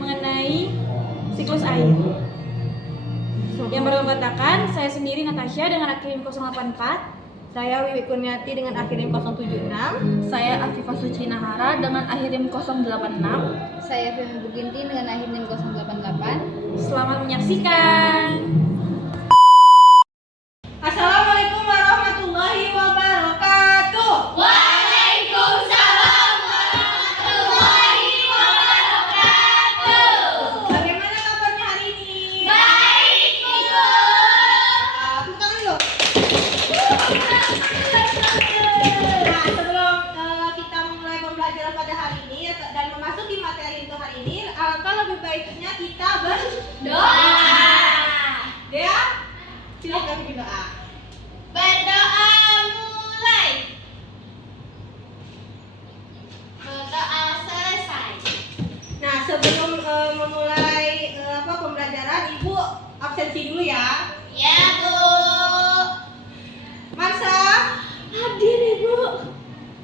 mengenai siklus air. Yang beranggotakan saya sendiri Natasha dengan akhirim 084, saya Wiwi Kurniati dengan akhirim 076, Saya Afifah Suci Nahara dengan akhirim 086. Saya Femi Buginti dengan akhirim 088. Selamat menyaksikan. Assalamualaikum warahmatullahi wabarakatuh. Waalaikumsalam warahmatullahi wabarakatuh. Bagaimana kabarnya hari ini? Baik, Ibu. Tepuk tangan dulu. Nah, sebelum kita memulai pembelajaran pada hari ini dan memasuki materi untuk hari ini, alangkah lebih baiknya kita Doa. Dea, silakan berdoa. Berdoa mulai. Berdoa selesai. Nah, sebelum memulai pembelajaran, Ibu absensi dulu ya. Ya, Bu. Marsha, Hadir, Ibu.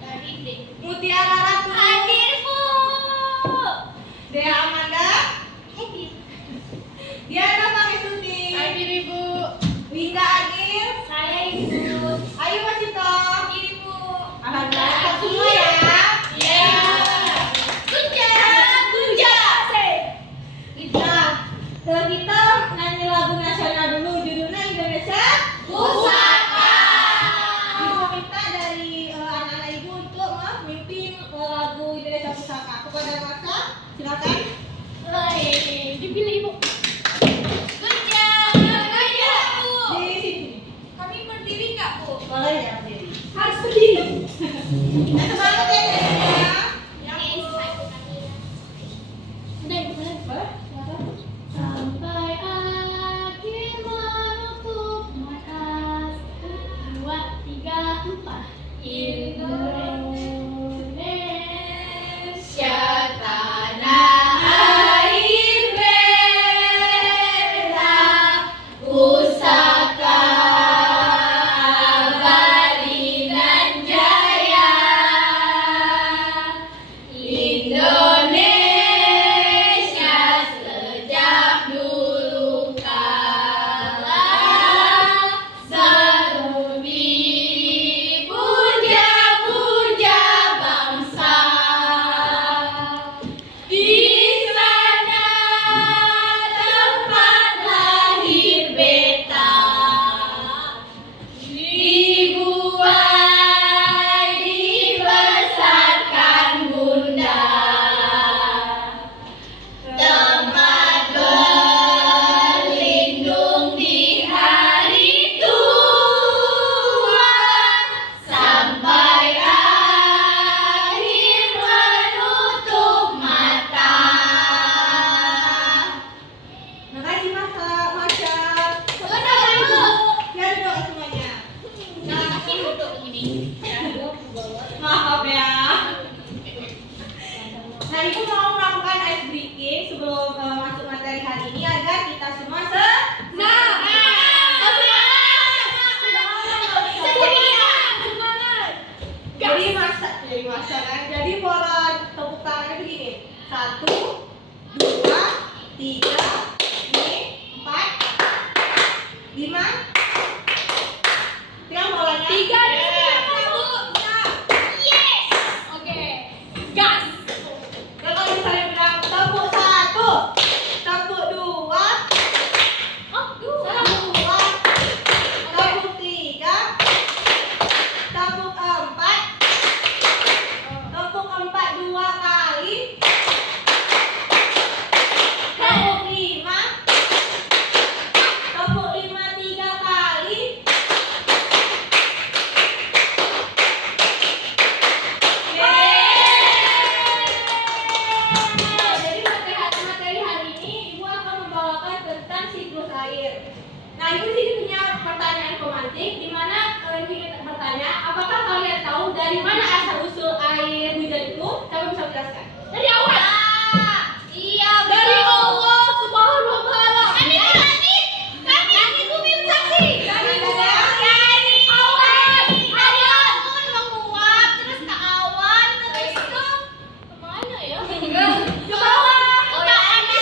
Dari deh. Mutiara Ratu, Hadir, Bu. Dea Amanda, Hadir. Diana Pangestuti, Hadir, Ibu. Winda Agil, Saya, Ibu. Ayu Masito. Hadir, Ibu. Alhamdulillah lengkap semua ya. Ya. Kuja. Kita nyanyi lagu nasional dulu, judulnya Indonesia Pusaka. Ibu minta dari anak-anak Ibu untuk memimpin lagu Indonesia Pusaka. Kepada Marsha, silakan. Dipilih, Ibu. Kuja, Bu. Di sini. Kami berdiri nggak, Bu? Boleh ya, berdiri. Harus berdiri. Nah, semangat ya, Dea. Udah, Ibu. Boleh? Silakan. Sampai akhir menutup mata. 2, 3, 4. Indonesia tanah air merah, pusaka abadi dan jaya. Indonesia sejak dulu kala selalu dipuja-puja bangsa. Di sana tempat lahir beta, dibuai dibesarkan bunda. Tempat berlindung di hari tua, sampai akhir menutup mata. Makasih Marsha. Sama-sama, Ibu. Ya, doa semuanya. Ini untuk ini. Maaf ya. Nah, Ibu mau melakukan ice breaking sebelum masuk materi hari ini agar kita semua jadi Marsha kan. Jadi pola tepuk tangannya begini. 1, 2, 3, 4, 5. Yang bolanya 3 di sini, Bu. Yes. Oke. Gas. Kalau misalnya bilang tepuk 1, tepuk 2, Oh, tepuk 2, tepuk 3, tepuk 4, tepuk 4 2 kali, tepuk 5, tepuk 5 3 kali. Jadi materi hari ini Ibu akan membawakan tentang siklus air. Nah, Ibu sini punya pertanyaan pemantik di mana Ibu ingin bertanya, apakah kalian tahu dari mana asal usul air hujan itu? Siapa bisa menjelaskan? Dari awal. Iya, Dari betul. Allah Subhanahu wa taala. Kami langit bumi bersaksi. Dari awan. Awan menguap terus ke awan terus ke kemana ya? Ke bawah. Ke anak.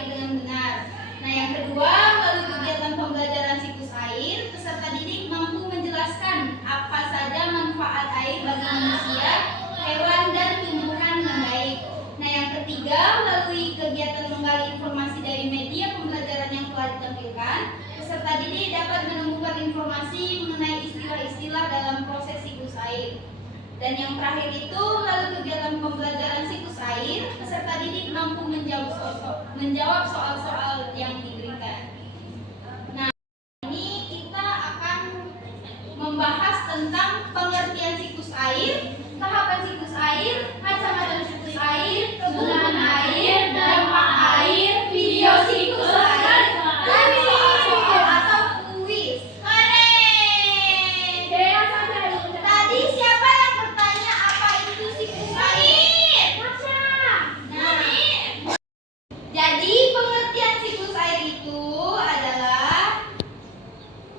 air dengan benar. Nah, yang kedua, melalui kegiatan pembelajaran siklus air, peserta didik mampu menjelaskan apa saja manfaat air bagi manusia, hewan, dan tumbuhan dengan baik. Nah, yang ketiga, melalui kegiatan menggali informasi dari media pembelajaran yang telah ditampilkan, peserta didik dapat menemukan informasi mengenai istilah-istilah dalam proses siklus air. Dan yang terakhir itu, melalui kegiatan pembelajaran siklus air, peserta didik mampu menjawab soal-soal yang diberikan. Nah, ini kita akan membahas tentang pengertian siklus air, tahapan siklus air, macam-macam siklus air, kegunaan air, dampak air, video siklus air, dan soal-soal atau kuis. Tadi siapa yang bertanya apa itu siklus air? Nah, jadi pengertian siklus air itu adalah,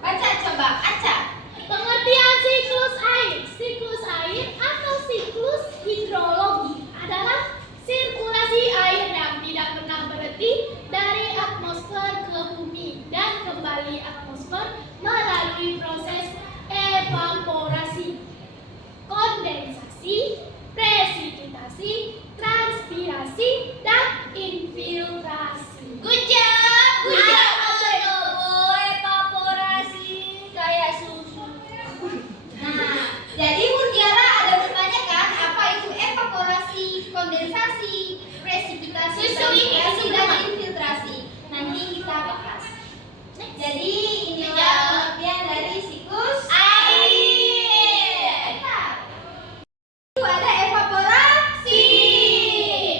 baca coba, Aca. Pengertian siklus air. Siklus air atau siklus hidrologi adalah sirkulasi air yang tidak pernah berhenti dari atmosfer ke bumi dan kembali atmosfer melalui proses evaporasi, kondensasi, presipitasi, transpirasi, dan infiltrasi. Good job, good job. Evaporasi kayak susu. Nah, jadi Mutiara ada bertanya kan, apa itu evaporasi, kondensasi, presipitasi, transpirasi, dan infiltrasi. Nanti kita bahas. Jadi inilah pengertian dari siklus air. Itu ada evaporasi.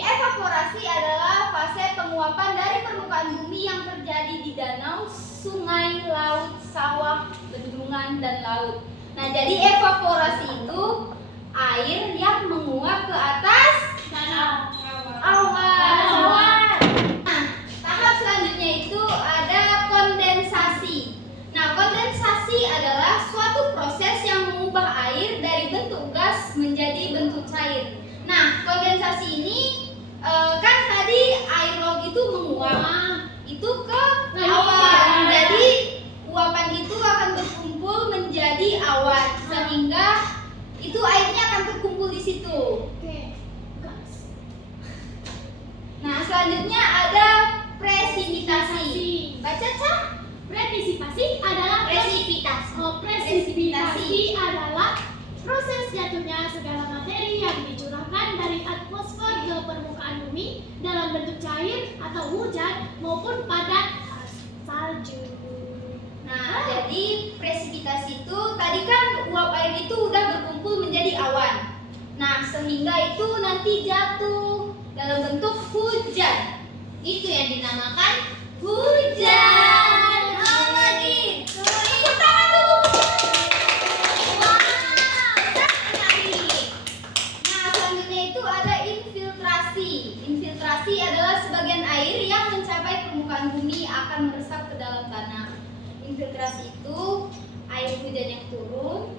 Evaporasi adalah fase penguapan dari permukaan bumi yang terjadi di danau, sungai, laut, sawah, bendungan, dan laut. Nah, jadi evaporasi itu air yang menguap ke atas awan. Nah, tahap selanjutnya itu ada kondensasi. Nah, kondensasi adalah suatu proses yang mengubah air dari bentuk gas menjadi bentuk cair. Nah, kondensasi ini kan tadi aerolog itu menguap itu ke awan. Jadi uapan itu akan berkumpul menjadi awan sehingga itu airnya akan terkumpul di situ. Nah, selanjutnya ada presipitasi. Baca, Ca. Presipitasi adalah presipitasi adalah proses jatuhnya segala materi yang dicurahkan dari atmosfer ke permukaan bumi dalam bentuk cair atau hujan maupun padat salju. Nah, jadi presipitasi itu tadi kan uap air itu udah berkumpul menjadi awan. Nah, sehingga itu nanti jatuh dalam bentuk hujan. Itu yang dinamakan hujan. Oh, lagi. Tepuk tangan dulu. Wow, sekali. Nah, selanjutnya itu ada infiltrasi. Infiltrasi adalah sebagian air yang mencapai permukaan bumi akan meresap ke dalam tanah. Infiltrasi itu air hujan yang turun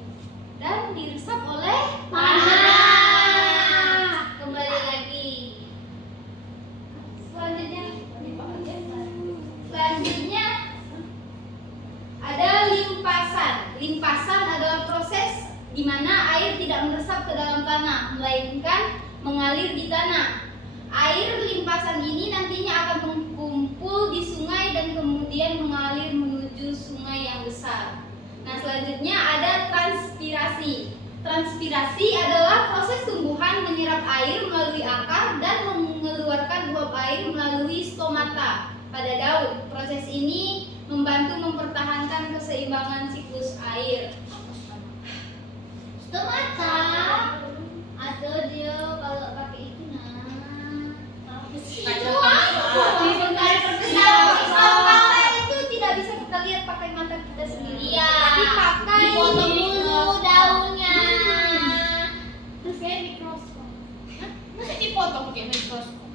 dan diresap oleh tanah. Kembali lagi. Selanjutnya ada limpasan. Limpasan adalah proses di mana air tidak meresap ke dalam tanah, melainkan mengalir di tanah. Air limpasan ini nantinya akan berkumpul di sungai dan kemudian mengalir menuju sungai yang besar. Nah, selanjutnya ada transpirasi. Transpirasi adalah proses tumbuhan menyerap air melalui akar dan mengeluarkan uap air melalui stomata pada daun. Proses ini membantu mempertahankan keseimbangan siklus air. Stomata atau dia kalau pakai itu itu tidak bisa kita lihat pakai mata kita sendiri. Iya. Tapi pakai Dipotong dulu daunnya. Terus kayak mikroskop. Masa dipotong pakai mikroskop?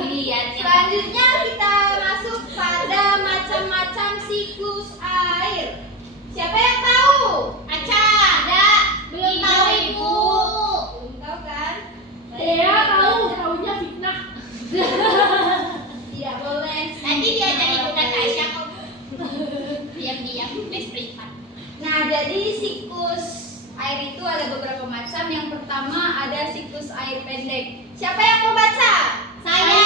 Dilihatnya. Selanjutnya kita masuk pada macam-macam siklus air. Siapa yang tahu? Aca, ada. Belum Ibu, tahu, Ibu. Belum tahu kan? Dia tahu, tahunya fitnah. Tidak air itu ada beberapa macam. Yang pertama ada siklus air pendek. Siapa yang mau baca? Saya.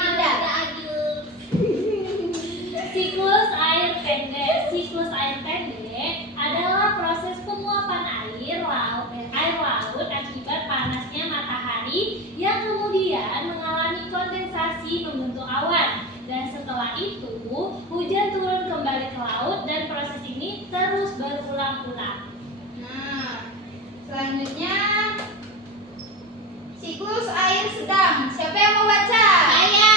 Tidak. Siklus air pendek. Siklus air pendek adalah proses penguapan air laut akibat panasnya matahari yang kemudian mengalami kondensasi membentuk awan. Dan setelah itu, hujan turun kembali ke laut dan proses ini terus berulang-ulang. Nah, selanjutnya siklus air sedang. Siapa yang mau baca? Saya.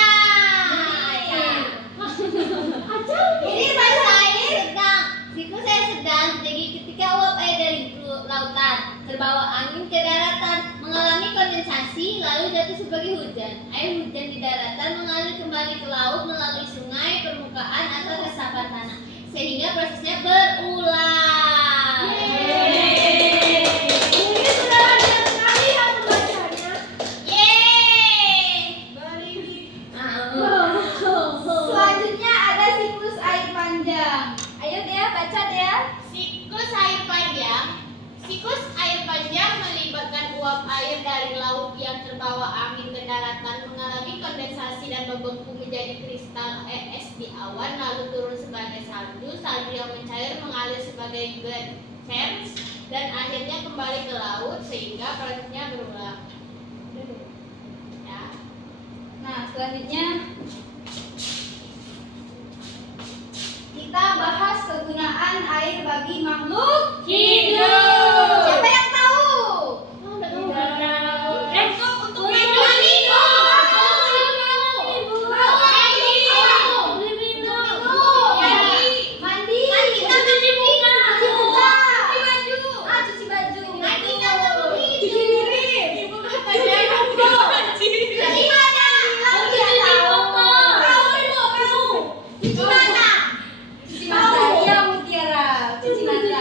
Ini baca air. Sedang. Siklus air sedang terjadi ketika uap air dari lautan terbawa angin ke daratan, mengalami kondensasi, lalu jatuh sebagai hujan. Air hujan di daratan mengalir kembali ke laut melalui sungai, permukaan, atau resapan tanah, sehingga prosesnya berulang. Mungkin sudah banyak sekali yang membacanya. Selanjutnya ada siklus air panjang. Ayo Dea, baca Dea. Siklus air panjang. Siklus air panjang melibatkan uap air dari laut yang terbawa angin ke daratan, mengalami kondensasi dan membeku menjadi kristal es di awan, lalu turun sebagai salju. Salju yang mencair mengalir sebagai glaciers dan akhirnya kembali ke laut sehingga prosesnya berulang. Ya. Nah, selanjutnya kita bahas kegunaan air bagi makhluk Hidup. Siapa yang tahu? Untuk Mandi. cuci muka. Cuci baju. Cuci piring. Cuci mana? Kamu tidak tahu. Cuci mana? Cuci mata. Iya, Mutiara. Cuci mata.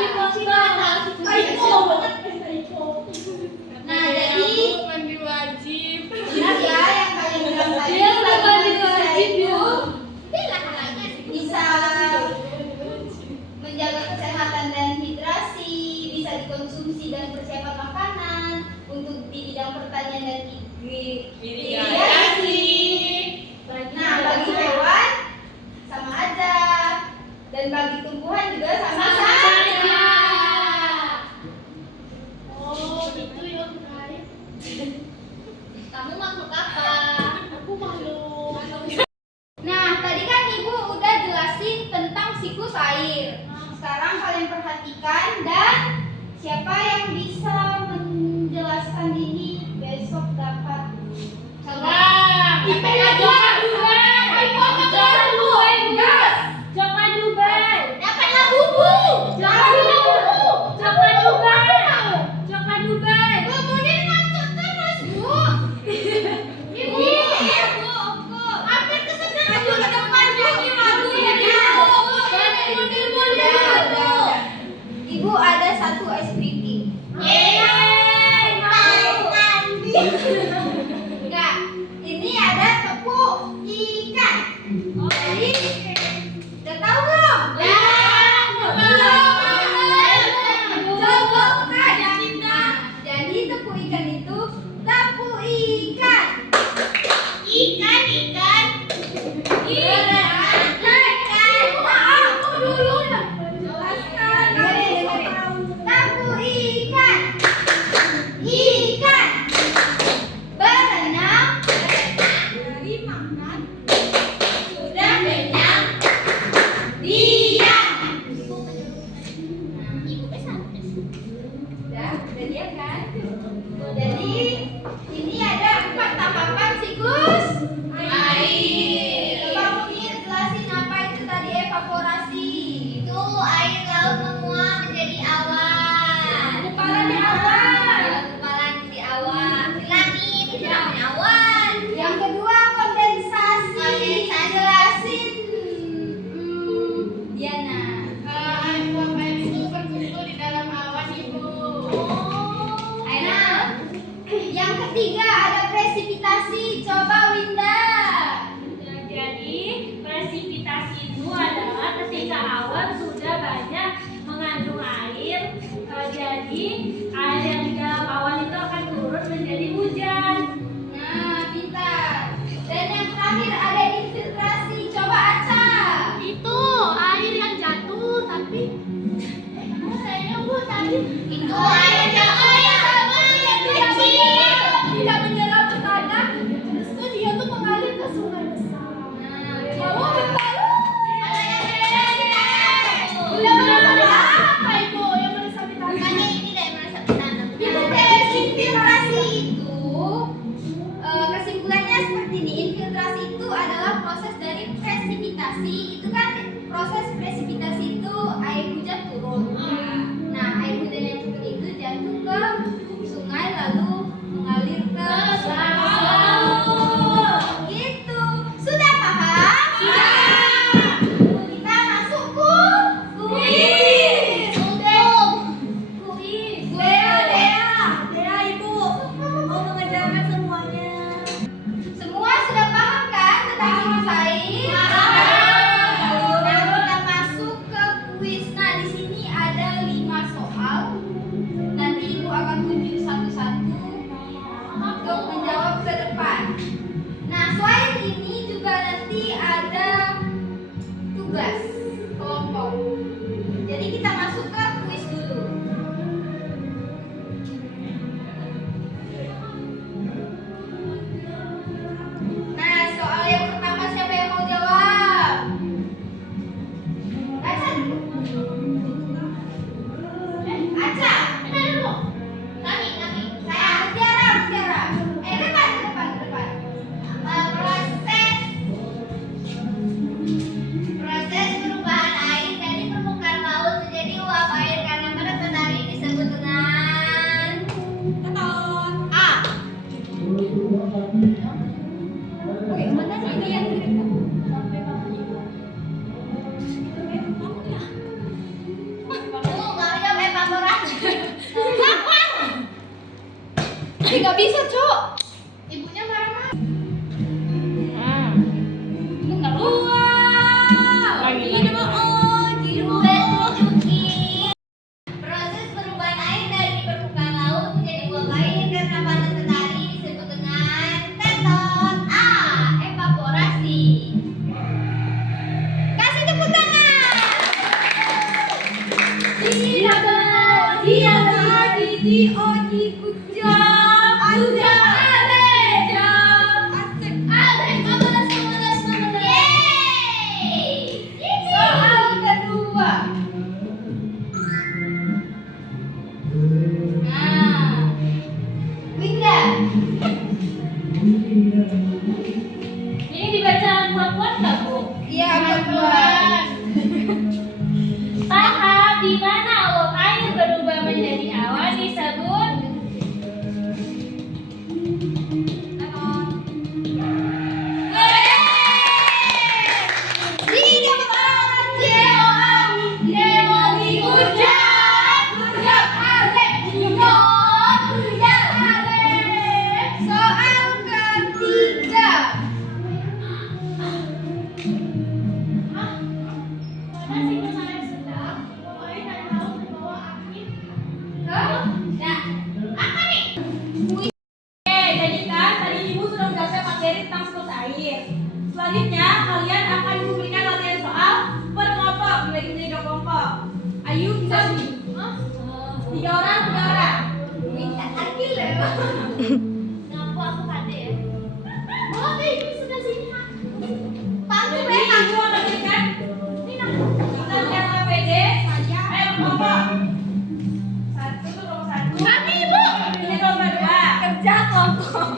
presipitasi itu kan proses presipitasi itu air hujan turun. Nah, air hujan yang turun itu jatuh ke sungai lalu mengalir ke laut. Gitu. Sudah paham? Sudah. Kita masuk kuis. Kuis. Dea, Ibu mau mengajarkan semuanya. Semua sudah paham kan tentang siklus air? Paham. Nah, kita masuk ke kuis. Nah, di sini ada 5 soal. Nanti Ibu akan tunjuk satu-satu untuk menjawab ke depan. Nah, selain ini juga nanti ada tugas kelompok. Jadi kita masuk ke kuis dulu. Nah, soal yang pertama siapa yang mau jawab? Aca dulu. Aca. Kita dulu. Kami. Saya Mutiara. Depan. Proses perubahan air dari permukaan laut menjadi uap air karena pada penari disebut dengan A. Mana sih yang Gak bisa, Cok. Ibunya marah-marah. Proses perubahan air dari permukaan laut menjadi uap air karena panas matahari disebut dengan tetot. A. Evaporasi. Kasih tepuk tangan. Soal kedua. Nah, Winda. Ini dibaca buat-buat nggak, Bu? Iya, buat. Tahap di mana uap air berubah menjadi awan disebut Soal ketiga. Pada siklus air sedang, uap air dari laut membawa angin Oke, jadi kan tadi Ibu sudah menjelaskan materi tentang siklus air. Selanjutnya kalian akan memberikan latihan soal per kelompok, dibagi menjadi 2 kelompok. Ayu bisa sini. 3 orang. Winda adil ya. ngapu aku kade ya. Oh, ini sudah sini. Panggung Jadi ya, Ibu akan berikan latihan APD. Ayo kelompok. 1 tuh kelompok 1. Kami Ibu. Ini kelompok 2. Kerja kelompok.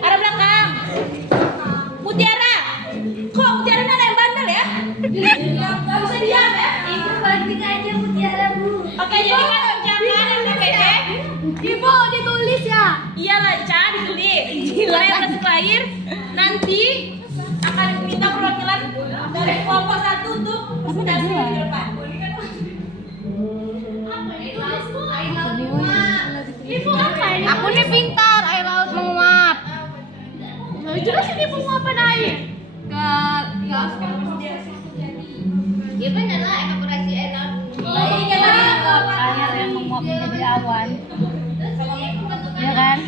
Arah belakang. Mutiara. Kok Mutiara ada yang bandel ya? Gak bisa diam ya. Ibu banting aja Mutiara, Bu. Oke, jadi kan ucapan MPPD. Ibu ditulis ya. Iya lancar ditulis. Kalau yang masuk lahir nanti akan minta perwakilan dari kelompok 1 untuk presentasi di depan. Apa ini tulis Bu? Air laut menguap. Ibu apa ini? Aku nih pintar, air laut menguap. Jelasin ibu penguapan air. Ya benar lah, evaporasi air laut. Jadi jangan Air yang menguap menjadi awan, Terus ini pembentukan ya kan?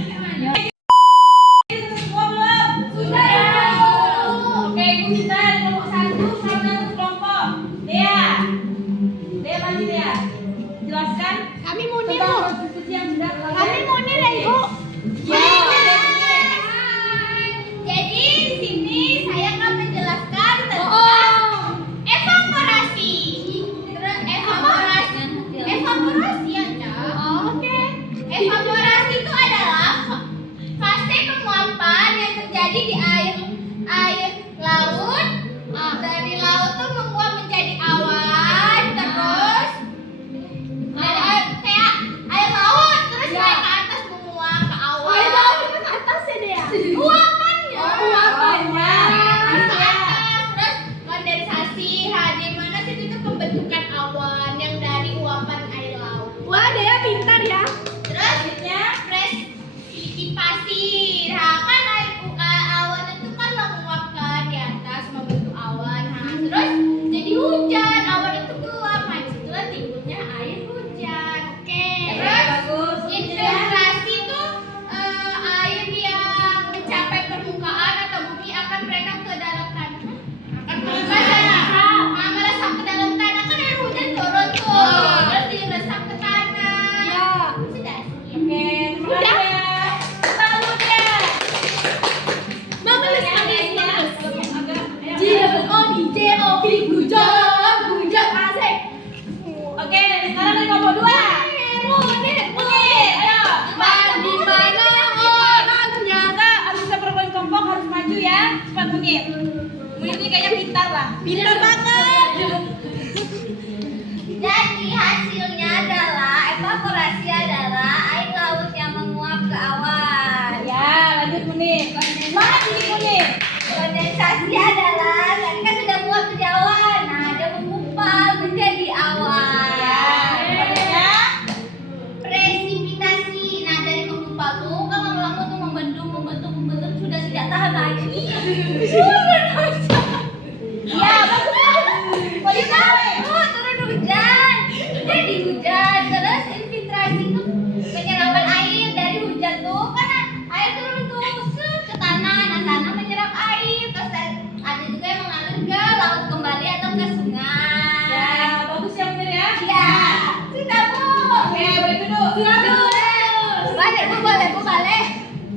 semua belum? Sudah ya. Oke, Ibu minta dari kelompok 1 sama kelompok. Dea maju Dea. Jelaskan Kami Munir tentang Bu. konstitusi yang sudah Kami Munir ya Ibu. Jadi di sini saya akan menjelaskan tentang evaporasi. Terus evaporasi ya, Cak. Oh, oke. cepat Munir. Munir ini kayaknya pintar lah. Pintar banget. Jadi hasilnya adalah evaporasi adalah air laut yang menguap ke awan. Ya, lanjut Munir. Semangat ini Munir. Kondensasi adalah tadi kan sudah menguap ke awan. Nah, dia mengumpal menjadi awan. Ya. Presipitasi. Nah, dari mengumpal tuh kan lama-lama tuh membentuk sudah tidak tahan lagi. Ya, bagus. Turun hujan. Jadi hujan terus infiltrasi tuh penyerapan air dari hujan tuh kan air turun tuh ke tanah. Nah, tanah menyerap air. Terus ada juga yang mengalir ke laut kembali atau ke sungai. Ya, bagus ya Munir ya. Ya, sudah Bu. Oke, boleh duduk. Balik Bu, balik.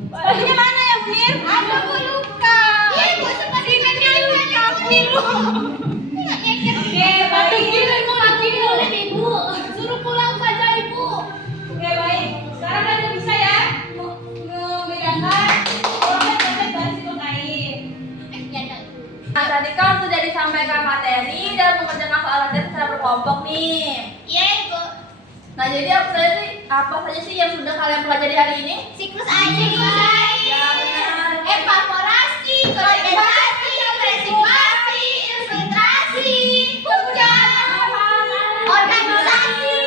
Bajunya mana ya Munir? Ada Bu luka. Iya Bu, seperti menyanyi kami Bu. Nggak ngeket. Oke, baik. Ibu. Suruh pulang saja Ibu. Oke, baik. Sekarang kalian bisa ya membedakan proses dari siklus air. Nah, tadi kan sudah disampaikan materi dan mengerjakan soal latihan secara berkelompok nih. Iya Ibu. Nah, jadi apa saja sih yang sudah kalian pelajari hari ini? Siklus air. Ya, benar. Evaporasi, kondensasi, presipitasi, infiltrasi, hujan, organisasi.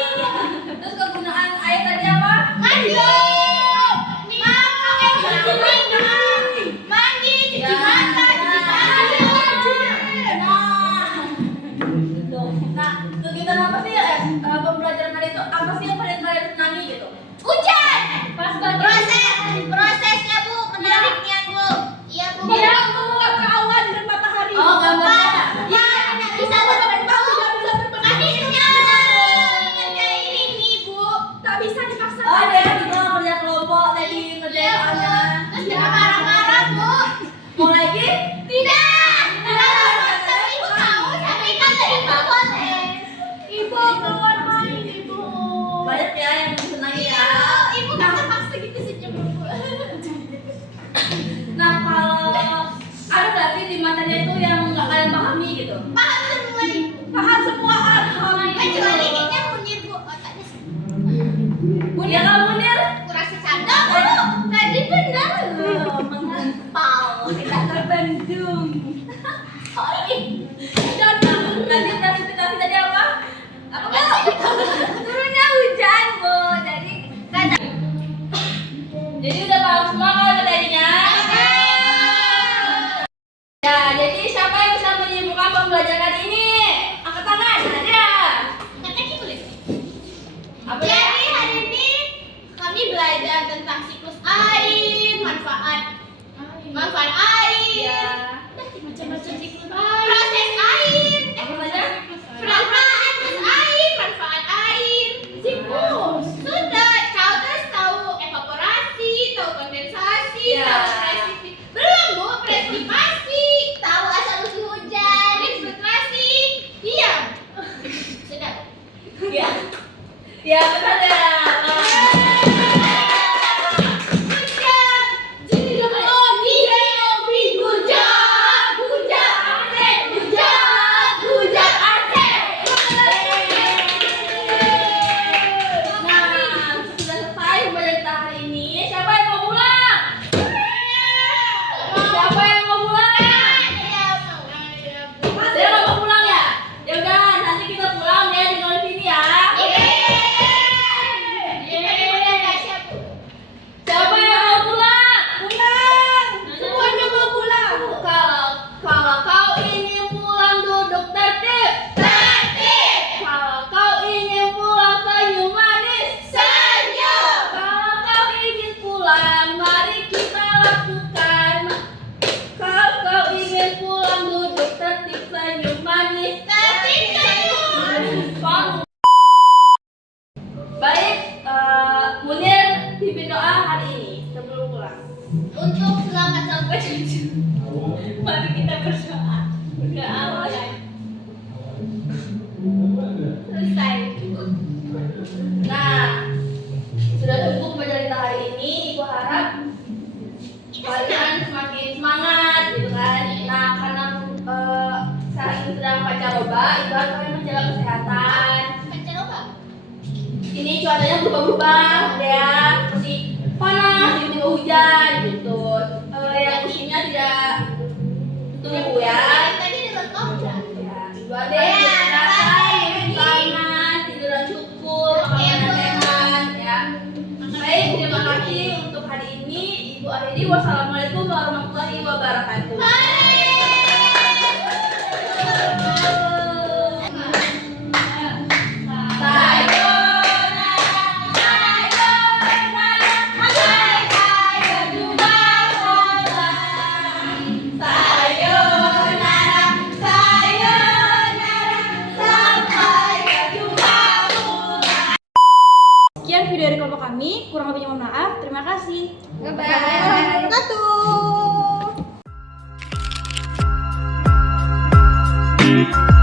Terus kegunaan air tadi apa? Mandi, cuci Ya, mata, cuci baju. Nah, kegiatan apa sih pembelajaran hari itu? Apa sih yang paling kalian senangi gitu? Hujan. Pas banget. Prosesnya Bu, menariknya Bu. Iya Bu. Dia menguap ke awan dan matahari. Oh, gambarnya. Ya, tidak bisa berbentuk. Habisnya kayak ini Bu. Tak bisa dipaksa. Oh, ada yang kita kerja kelompok tadi kerja soalnya. Terus dia marah-marah Bu. Mau lagi? Tidak. Kalau Ibu tahu, tapi kan dari bawah Ibu keluar main Ibu. Banyak ya yang disenangi ya. Ibu kan terpaksa gitu senyum Bu. Nah, kalau ada nggak sih di materi itu yang nggak kalian pahami gitu? Paham semua Ibu. Paham semua alhamdulillah. Kecuali kayaknya Munir Bu. Otaknya Ya kalau Munir, kurang secanda Bu. Tadi benar menghafal. Tidak terbendung. Sorry. dan nanti presentasi tadi apa? Apa turunnya hujan Bu. Jadi kata Jadi udah paham semua kalau materinya? Ya, jadi siapa yang bisa menyimpulkan pembelajaran ini? Angkat tangan, ada. kaki boleh. Apa ya? Jadi hari ini kami belajar tentang siklus air, manfaat air, Ya. Macam-macam siklus proses air, Apa saja? manfaat air, siklus. Sudah, kau terus tahu evaporasi, tahu kondensasi, Ya. tahu presipitasi. Belum Bu, presipitasi, tahu asal usul hujan, infiltrasi. Diam. Sudah. Ya. Ya, benar ya. Nah, sudah selesai pembelajaran kita hari ini. Siapa yang mau pulang? Siapa yang mau pulang? Saya nggak mau pulang ya? Ya udah, nanti kita pulang ya di sini ya. Siapa yang mau pulang? Semuanya mau pulang. Kalau kau ingin pulang duduk tertib. Kalau kau ingin pulang senyum manis. Kalau kau ingin pulang, mari kita lakukan. Kalau kau ingin pulang duduk tertib senyum manis. Baik, Munir pimpin doa hari ini sebelum pulang. Untuk selamat sampai tujuan. Mari kita berdoa. Berdoa ya. Selesai. Nah, sudah cukup pembelajaran kita hari ini. Ibu harap Kita kalian semakin semangat, gitu kan? yang berubah-ubah ya, seperti panas, tiba-tiba hujan gitu. Yang musimnya tidak tentu ya. Tadi direkam nggak? Ya, itu ada yang terakhir, panas, tiduran cukup, makanan sehat ya. Baik, terima kasih untuk hari ini. Ibu akhiri, wassalamualaikum warahmatullahi wabarakatuh. Sekian video dari kelompok kami, kurang lebihnya mohon maaf. Terima kasih. Bye-bye. Wassalamualaikum warahmatullahi wabarakatuh.